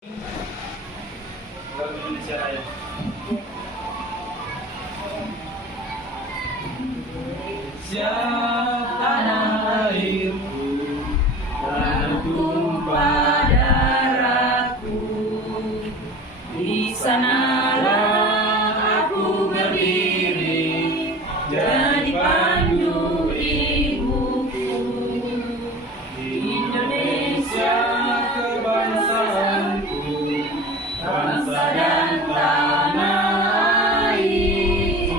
Indonesia Raya. Indonesia tanah airku, tanah tumpah darahku. Di sanalah aku berdiri, jadi pandu ibuku. Indonesia kebangsaanku, bangsa dan tanah air.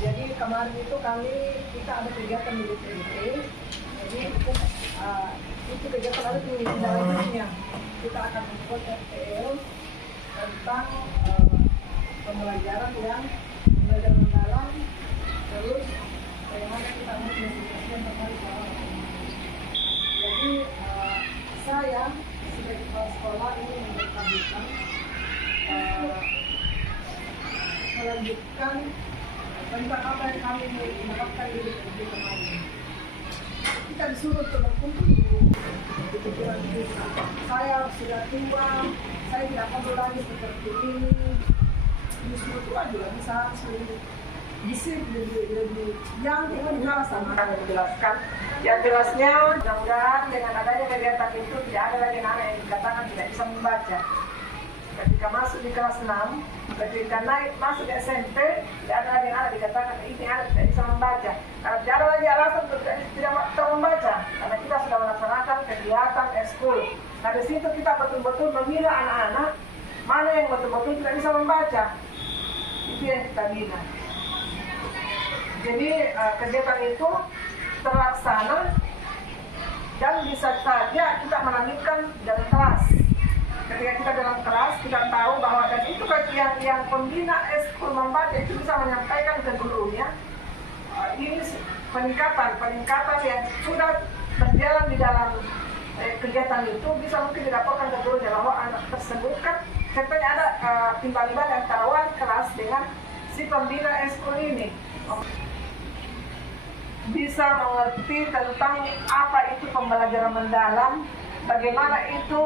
Jadi kemarin itu kita ada kegiatan di DPRD. Jadi itu kegiatan ada di dalamnya. Kita akan membuat RPL tentang pembelajaran mendalam, terus bagaimana kita mengintegrasikan tentang jadi saya sebagai kepala sekolah ini mempertahankan melanjutkan tentang apa yang kami mendapatkan di DPRD kemarin. Kita disuruh untuk berkumpul di pikiran kita. Saya sudah tua, saya tidak perlu lagi seperti ini. Disuruh tua juga bisa disiplin lebih yang kita sama kami menjelaskan. Yang jelasnya, mudah-mudahan dengan adanya kegiatan itu tidak ada lagi anak yang dikatakan tidak bisa membaca. Ketika masuk di kelas 6, ketika naik masuk di SMP, tidak ada lagi anak dikatakan ini anak tidak bisa membaca. Karena tidak ada lagi alasan untuk tidak bisa membaca, karena kita sudah melaksanakan kegiatan ekskul. Nah di situ kita betul-betul memilah anak-anak mana yang betul-betul tidak bisa membaca. Itu yang kita bina. Jadi kegiatan itu terlaksana dan bisa saja kita melanjutkan dalam kelas. Ketika kita dalam kelas, kita tahu bahwa dan itu yang pembina ekskul membaca itu bisa menyampaikan ke gurunya ini peningkatan yang sudah berjalan di dalam kegiatan itu bisa mungkin dilaporkan ke gurunya bahwa anak tersebut kan contohnya ada timbal-timbal antara wali kelas dengan si pembina ekskul ini bisa mengerti tentang apa itu pembelajaran mendalam, bagaimana itu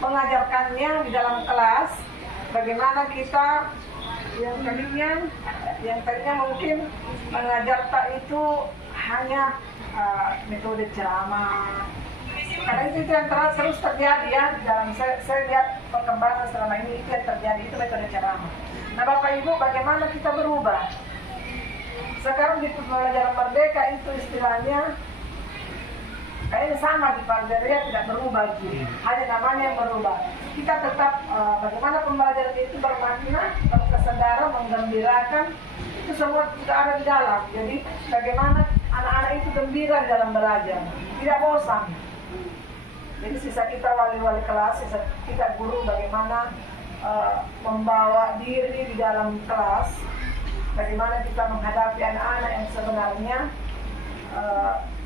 mengajarkannya di dalam kelas, bagaimana kita yang tadinya mungkin mengajar tak itu hanya metode ceramah. Karena itu yang terus terjadi ya dalam saya lihat perkembangan selama ini itu yang terjadi itu metode ceramah. Nah Bapak Ibu, bagaimana kita berubah? Sekarang di pembelajaran merdeka itu istilahnya kayaknya sama di Pandaria tidak berubah gitu. Hanya namanya yang berubah. Kita tetap bagaimana pembelajaran itu bermakna, berkesadaran, menggembirakan, itu semua sudah ada di dalam. Jadi bagaimana anak-anak itu gembira dalam belajar, tidak bosan. Jadi sisa kita wali-wali kelas, sisa kita guru bagaimana membawa diri di dalam kelas, bagaimana kita menghadapi anak-anak yang sebenarnya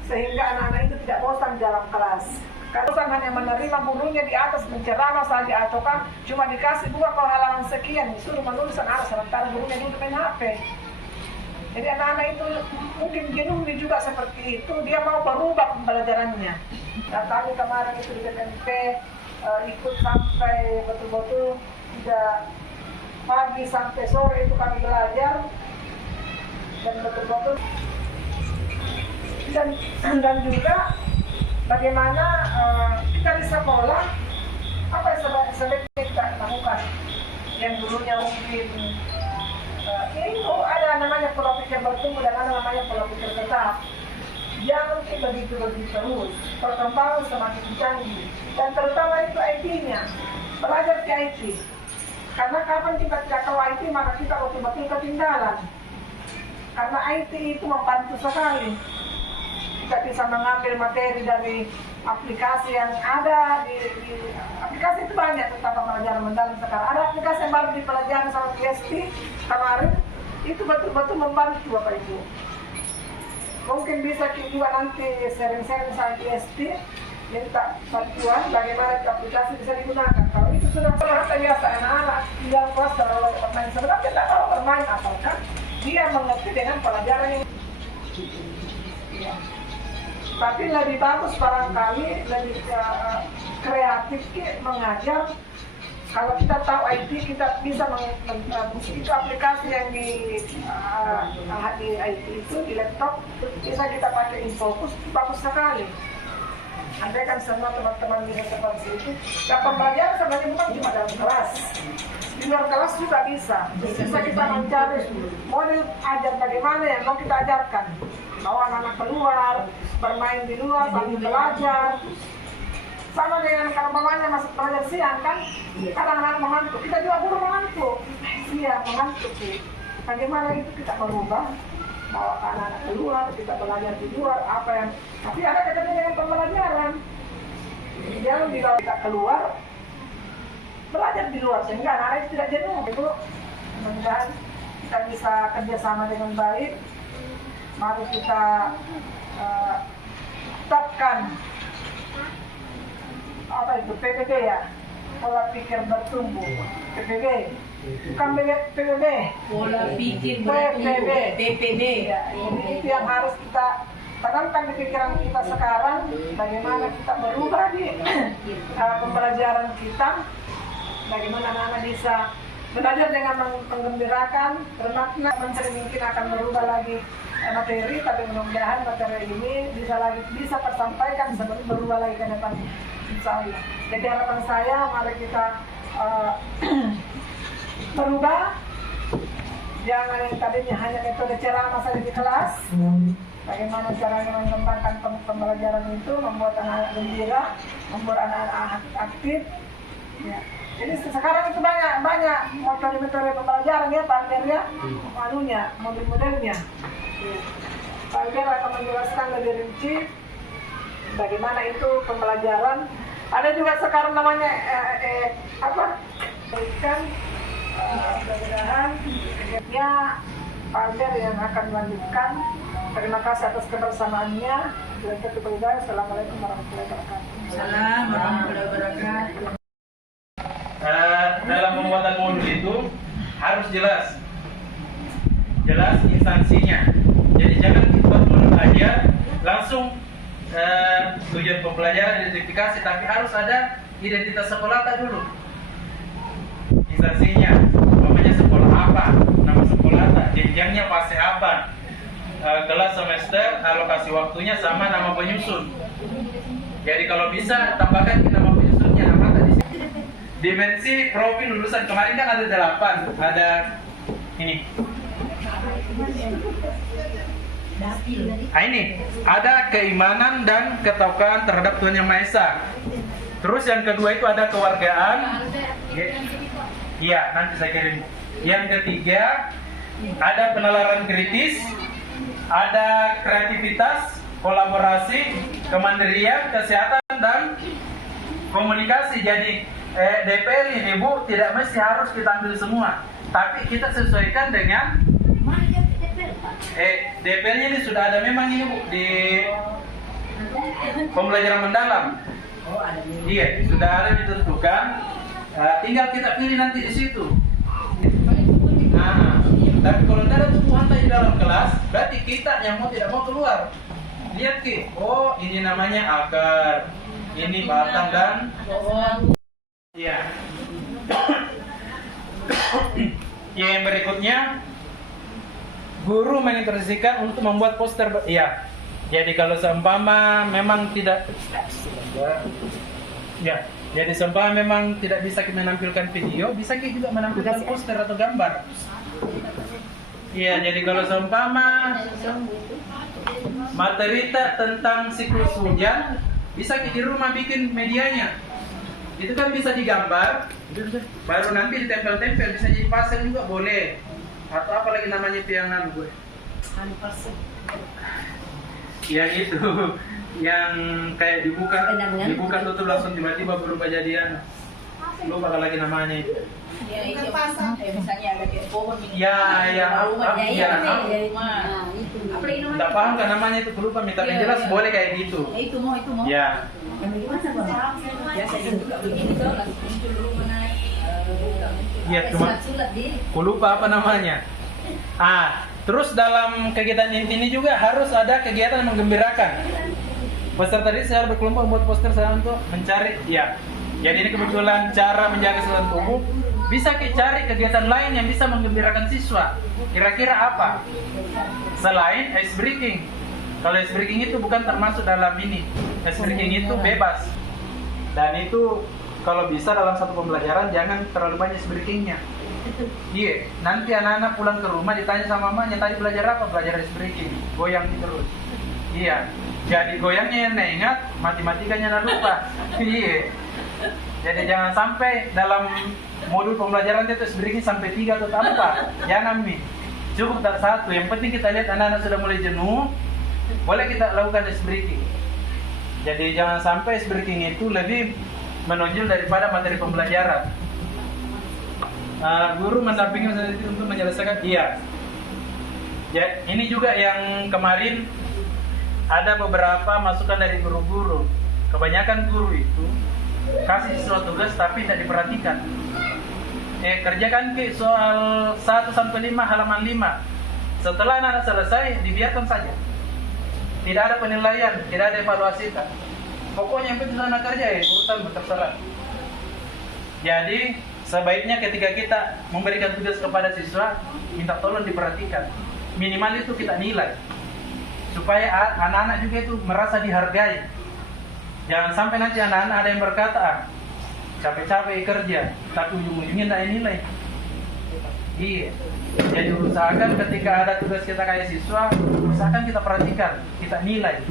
sehingga anak-anak itu tidak bosan dalam kelas. Kalau bosan hanya menerima gurunya di atas menceramah saja ataukah cuma dikasih buka kalau halaman sekian disuruh menulis anak sementara gurunya duduk main HP. Jadi anak-anak itu mungkin jenuh juga seperti itu, dia mau berubah pembelajarannya. Dan kami kemarin itu di BMP ikut sampai betul-betul tidak pagi sampai sore itu kami belajar dan betul-betul dan juga bagaimana kita di sekolah apa yang sebaiknya kita lakukan yang dulunya mungkin itu ada namanya pola pikir bertumbuh dan ada namanya pola pikir tetap. Jangan begitu terus, perkembangan semakin canggih dan terutama itu IT-nya, belajar ke IT. Karena kapan kita tidak tahu IT maka kita betul-betul ketinggalan. Karena IT itu membantu sekali. Kita bisa mengambil materi dari aplikasi yang ada di aplikasi itu banyak tentang pembelajaran mendalam sekarang. Ada aplikasi yang baru dipelajari sama PST kemarin, itu betul-betul membantu Bapak Ibu. Mungkin bisa juga nanti sharing-sharing sama PST, minta bantuan bagaimana aplikasi bisa digunakan. Kalau itu sudah biasa anak-anak tinggal kelas kalau bermain sebenarnya tidak tahu bermain asalkan dia mengerti dengan pelajaran yang Ya. Tapi lebih bagus barangkali lebih kreatif mengajar. Kalau kita tahu IT, kita bisa itu aplikasi yang di IT itu di laptop bisa kita pakai InFocus, bagus sekali. Andai kan semua teman-teman bisa seperti itu. Dan pembelajaran sebenarnya bukan cuma dalam kelas, di luar kelas juga bisa. Bisa kita mencari model ajar bagaimana yang mau kita ajarkan. Bawa anak-anak keluar, bermain di luar, sambil belajar. Sama dengan kalau mamanya masuk belajar siang kan, anak-anak mengantuk. Kita juga guru mengantuk. Siang mengantuk sih. Bagaimana itu kita merubah? Bawa anak-anak keluar, kita belajar di luar, apa yang... Tapi ada kaitannya dengan pembelajaran. Jangan bila kita keluar, belajar di luar, sehingga anak-anak itu tidak jenuh. Itu mudah-mudahan kita bisa kerjasama dengan baik. Mari kita tetapkan apa itu PBB ya, pola pikir bertumbuh. PBB bukan PBB, Pola pikir PBB. PPB. Ya, ini itu yang harus kita tanamkan di pikiran kita sekarang. Bagaimana kita berubah di pembelajaran kita, bagaimana anak-anak bisa belajar dengan menggembirakan, bermakna. Menteri mungkin akan merubah lagi materi, tapi mudah-mudahan materi ini bisa tersampaikan sebelum berubah lagi ke depan. Insyaallah. Jadi harapan saya, mari kita berubah. Jangan yang tadinya hanya metode ceramah saja di kelas. Bagaimana caranya mengembangkan pembelajaran itu, membuat anak-anak gembira, membuat anak-anak aktif. Ya. Jadi sekarang itu banyak metode pembelajaran ya, Pak Alder ya, model-modelnya. Pak Alder akan menjelaskan lebih rinci bagaimana itu pembelajaran. Ada juga sekarang namanya berikan mudah-mudahan ya Pak Alder yang akan melanjutkan. Terima kasih atas kebersamaannya. Assalamualaikum warahmatullahi wabarakatuh. Assalamualaikum warahmatullahi wabarakatuh. Dalam pembuatan modul itu harus jelas instansinya. Jadi jangan kita buat modul aja langsung tujuan pembelajaran identifikasi, tapi harus ada identitas sekolah dulu. Instansinya, namanya sekolah apa, nama sekolah jenjangnya fase apa, kelas semester, alokasi waktunya sama nama penyusun. Jadi kalau bisa tambahkan ke nama penyusunnya apa tadi. Dimensi profil lulusan kemarin kan ada 8, ada ini. Ini ada keimanan dan ketakwaan terhadap Tuhan Yang Maha Esa. Terus yang kedua itu ada kewargaan. Iya, nanti saya kirim. Yang ketiga ada penalaran kritis, ada kreativitas, kolaborasi, kemandirian, kesehatan dan komunikasi. Jadi DPL ini Bu tidak mesti harus kita ambil semua, tapi kita sesuaikan dengan DPL-nya ini sudah ada memang ini Bu di pembelajaran mendalam. Iya, sudah ada ditentukan. Tinggal kita pilih nanti di situ. Nah, tapi kalau tidak ada tumbuhan di dalam kelas, berarti kita yang tidak mau keluar. Lihat Ki, oh ini namanya akar, ini batang dan iya. Yang berikutnya, guru menginstruksikan untuk membuat poster. Iya. Jadi kalau seumpama memang tidak, ya. Jadi seumpama memang tidak bisa menampilkan video, bisa kita juga menampilkan poster atau gambar. Iya. Jadi kalau seumpama materi tentang siklus hujan, bisa di rumah bikin medianya. Itu kan bisa digambar, baru nanti ditempel-tempel, bisa jadi pasir juga boleh. Atau apa lagi namanya itu yang gue? Yang itu, yang kayak dibuka tutup langsung tiba-tiba berubah jadian. Lupa apa lagi namanya itu. Ya, itu misalnya ada kayak pohon ini. Ya, Tidak paham kan namanya itu, lupa. Tapi jelas boleh kayak gitu. Itu mau. Ya. Biasanya juga begini tuh langsung muncul rumah naik. Iya, cuma aku lupa apa namanya. Terus dalam kegiatan ini juga harus ada kegiatan yang menggembirakan. Peserta ini saya berkelompok membuat poster saya untuk mencari, ya. Jadi ini kebetulan cara menjaga kesehatan tubuh. Bisa cari kegiatan lain yang bisa menggembirakan siswa. Kira-kira apa? Selain ice breaking. Kalau ice breaking itu bukan termasuk dalam ini. Ice breaking itu bebas. Dan itu kalau bisa dalam satu pembelajaran jangan terlalu banyak ice breakingnya. Iya, nanti anak-anak pulang ke rumah ditanya sama mamanya, tadi belajar apa? Belajar ice breaking, goyang terus. Iya, jadi goyangnya yang ingat, matematikanya yang lupa. Iya, jadi jangan sampai dalam modul pembelajaran itu ice breaking sampai 3 atau 4. Jangan nih, cukup tak satu. Yang penting kita lihat anak-anak sudah mulai jenuh, boleh kita lakukan ice breaking. Jadi jangan sampai ice breaking itu lebih menonjol daripada materi pembelajaran. Guru mendampingi untuk menyelesaikan, iya. Ya, ini juga yang kemarin ada beberapa masukan dari guru-guru. Kebanyakan guru itu kasih siswa tugas tapi tidak diperhatikan. Kerjakan ke soal 1-5 halaman 5. Setelah anak selesai dibiarkan saja. Tidak ada penilaian, tidak ada evaluasi. Pokoknya yang penting anak kerja urusan terserah. Jadi sebaiknya ketika kita memberikan tugas kepada siswa, minta tolong diperhatikan. Minimal itu kita nilai. Supaya anak-anak juga itu merasa dihargai. Jangan sampai nanti anak-anak ada yang berkata, capek-capek kerja, tapi ujung-ujungnya tidak nilai. Iya. Jadi usahakan ketika ada tugas kita kayak siswa, usahakan kita perhatikan, kita nilai.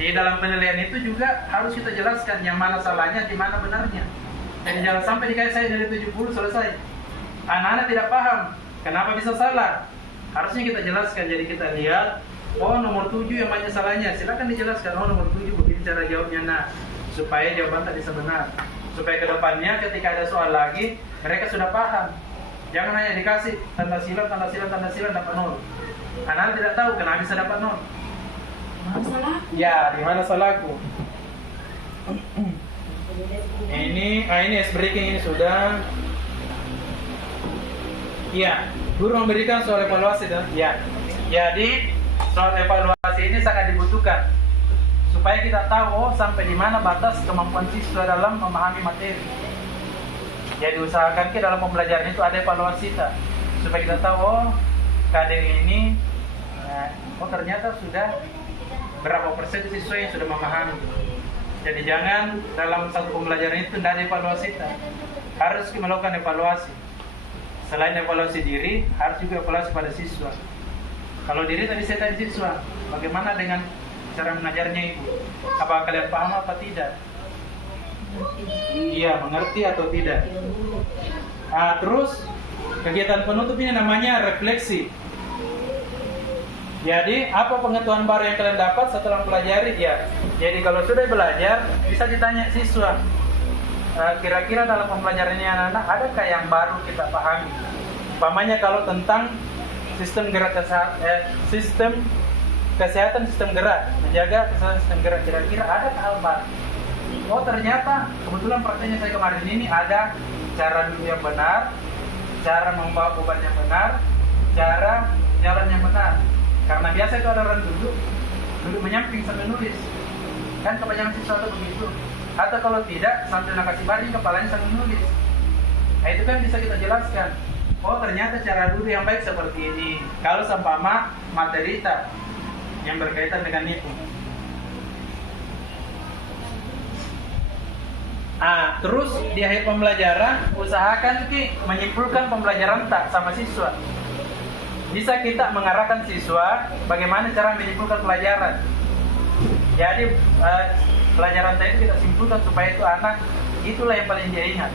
Jadi dalam penilaian itu juga harus kita jelaskan yang mana salahnya, di mana benarnya. Dan jangan sampai dikasih saya dari 70 selesai. Anak-anak tidak paham kenapa bisa salah. Harusnya kita jelaskan. Jadi kita lihat, oh nomor 7 yang banyak salahnya. Silakan dijelaskan, oh nomor 7 begini cara jawabnya. Nah, supaya jawaban tadi bisa benar. Supaya kedepannya ketika ada soal lagi, mereka sudah paham. Jangan hanya dikasih tanda silang, dapat 0. Anak-anak tidak tahu kenapa bisa dapat 0. Masalah? Ya, di mana salahku? Ini ice breaking ini sudah. Ya, guru memberikan soal evaluasi dan ya. Jadi soal evaluasi ini sangat dibutuhkan supaya kita tahu sampai di mana batas kemampuan siswa dalam memahami materi. Jadi usahakan dalam pembelajaran itu ada evaluasi supaya kita tahu kadang ini ternyata sudah berapa persen siswa yang sudah memahami. Jadi jangan dalam satu pembelajaran itu tidak ada evaluasi. Harus melakukan evaluasi. Selain evaluasi diri, harus juga evaluasi pada siswa. Kalau diri tadi saya tanya siswa, bagaimana dengan cara mengajarnya ibu? Apakah kalian paham apa tidak? Iya, mengerti atau tidak? Terus kegiatan penutup ini namanya refleksi. Jadi apa pengetahuan baru yang kalian dapat setelah mempelajari? Ya, jadi kalau sudah belajar bisa ditanya siswa, kira-kira dalam pembelajaran ini anak-anak adakah yang baru kita pahami? Umpamanya kalau tentang sistem gerak sistem kesehatan sistem gerak, menjaga kesehatan sistem gerak, kira-kira ada hal baru? Oh ternyata kebetulan prakteknya saya kemarin ini ada cara duduk yang benar, cara membawa beban yang benar, cara jalan yang benar. Karena biasa itu ada orang duduk menyamping sambil nulis. Kan kebanyakan siswa itu begitu. Atau kalau tidak, sambil kasih baring kepalanya sambil nulis. Nah itu kan bisa kita jelaskan. Oh ternyata cara duduk yang baik seperti ini. Kalau seumpama materi yang berkaitan dengan itu. Terus di akhir pembelajaran usahakan menyimpulkan pembelajaran sama siswa. Bisa kita mengarahkan siswa bagaimana cara menyimpulkan pelajaran. Jadi pelajaran tadi kita simpulkan supaya itu anak itulah yang paling dia ingat.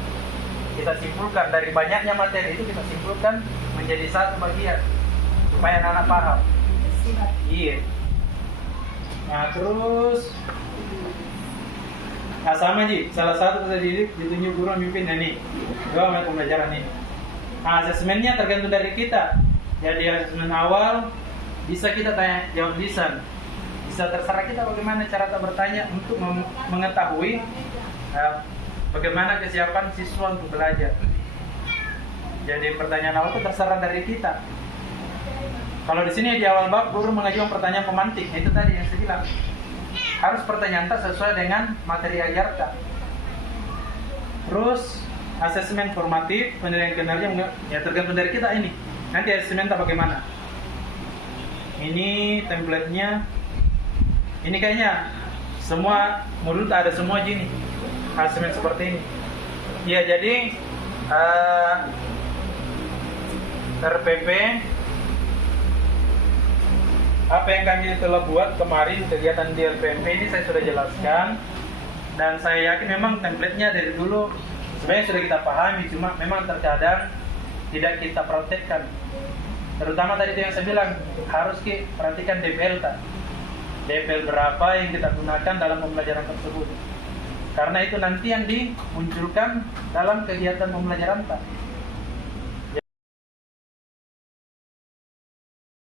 Kita simpulkan dari banyaknya materi itu kita simpulkan menjadi satu bagian supaya anak-anak paham. Iya. Terus sama Ji, salah satu peserta didik ditunjuk guru memimpin ini. Dua mata pembelajaran ini. Asesmennya tergantung dari kita. Jadi asesmen awal bisa kita tanya jawab lisan. Bisa terserah kita bagaimana cara kita bertanya untuk mengetahui bagaimana kesiapan siswa untuk belajar. Jadi pertanyaan awal itu terserah dari kita. Kalau di sini di awal bab guru mengajukan pertanyaan pemantik, itu tadi yang saya bilang. Harus pertanyaan sesuai dengan materi ajarkan. Terus asesmen formatif, penilaian kinerja ya tergantung dari kita ini. Nanti asesmen bagaimana? Ini template-nya. Ini kayaknya semua modul ada semua gini. Asesmen seperti ini. Ya jadi RPP apa yang kami telah buat kemarin kegiatan di LPMP ini saya sudah jelaskan, dan saya yakin memang template-nya dari dulu sebenarnya sudah kita pahami, cuma memang terkadang tidak kita praktekkan. Terutama tadi itu yang saya bilang, harus perhatikan DPL tak? DPL berapa yang kita gunakan dalam pembelajaran tersebut, karena itu nanti yang dimunculkan dalam kegiatan pembelajaran tak?